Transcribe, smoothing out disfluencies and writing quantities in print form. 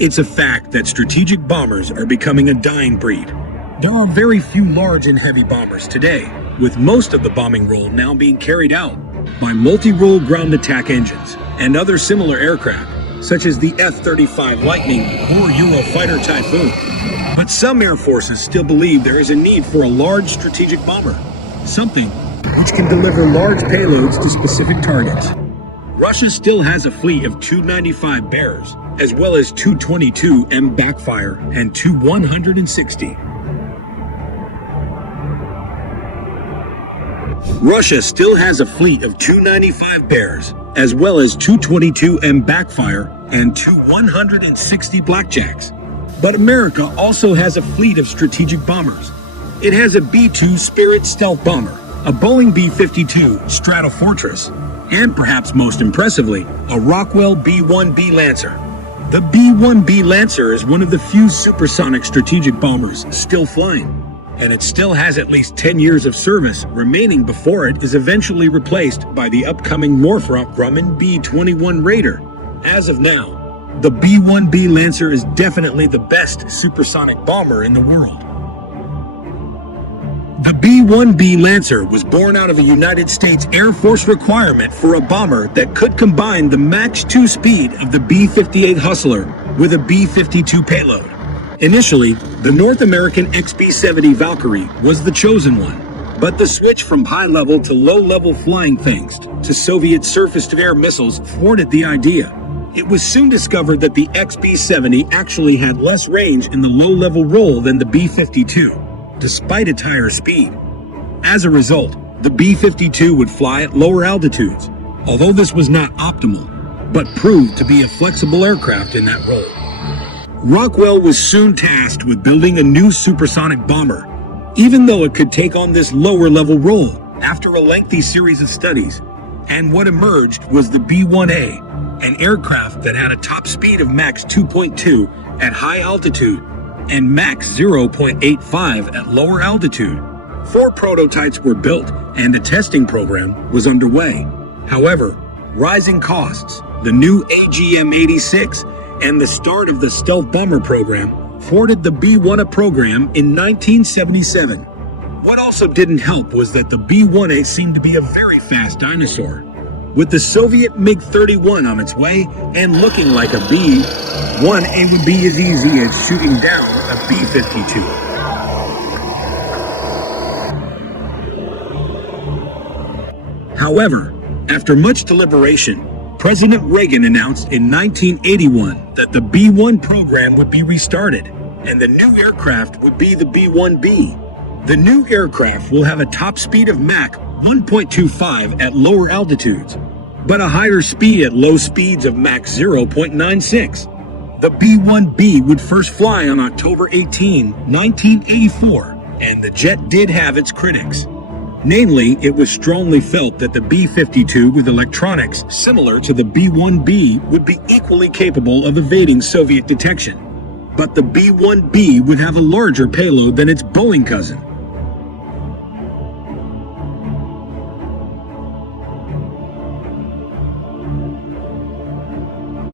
It's a fact that strategic bombers are becoming a dying breed. There are very few large and heavy bombers today, with most of the bombing role now being carried out by multi-role ground attack engines and other similar aircraft, such as the F-35 Lightning or Eurofighter Typhoon. But some air forces still believe there is a need for a large strategic bomber, something which can deliver large payloads to specific targets. Russia still has a fleet of Tu-160 Bears, as well as Tu-22M Backfire and Tu-160. Russia still has a fleet of Tu-160 Bears, as well as Tu-22M Backfire and Tu-160 Blackjacks. But America also has a fleet of strategic bombers. It has a B-2 Spirit stealth bomber, a Boeing B-52 Stratofortress, and perhaps most impressively, a Rockwell B-1B Lancer. The B-1B Lancer is one of the few supersonic strategic bombers still flying, and it still has at least 10 years of service remaining before it is eventually replaced by the upcoming Northrop Grumman B-21 Raider. As of now, the B-1B Lancer is definitely the best supersonic bomber in the world. The B-1B Lancer was born out of a United States Air Force requirement for a bomber that could combine the Mach 2 speed of the B-58 Hustler with a B-52 payload. Initially, the North American XB-70 Valkyrie was the chosen one, but the switch from high-level to low-level flying thanks to Soviet surface-to-air missiles thwarted the idea. It was soon discovered that the XB-70 actually had less range in the low-level role than the B-52. Despite its higher speed. As a result, the B-52 would fly at lower altitudes, although this was not optimal, but proved to be a flexible aircraft in that role. Rockwell was soon tasked with building a new supersonic bomber, even though it could take on this lower-level role after a lengthy series of studies, and what emerged was the B-1A, an aircraft that had a top speed of Mach 2.2 at high altitude and Mach 0.85 at lower altitude. 4 prototypes were built and the testing program was underway. However, rising costs, the new AGM-86, and the start of the stealth bomber program thwarted the B-1A program in 1977. What also didn't help was that the B-1A seemed to be a very fast dinosaur. With the Soviet MiG-31 on its way and looking like a B-1A would be as easy as shooting down a B-52. However, after much deliberation, President Reagan announced in 1981 that the B-1 program would be restarted, and the new aircraft would be the B-1B. The new aircraft will have a top speed of Mach 1.25 at lower altitudes, but a higher speed at low speeds of Mach 0.96. The B-1B would first fly on October 18, 1984, and the jet did have its critics. Namely, it was strongly felt that the B-52 with electronics similar to the B-1B would be equally capable of evading Soviet detection. But the B-1B would have a larger payload than its Boeing cousin,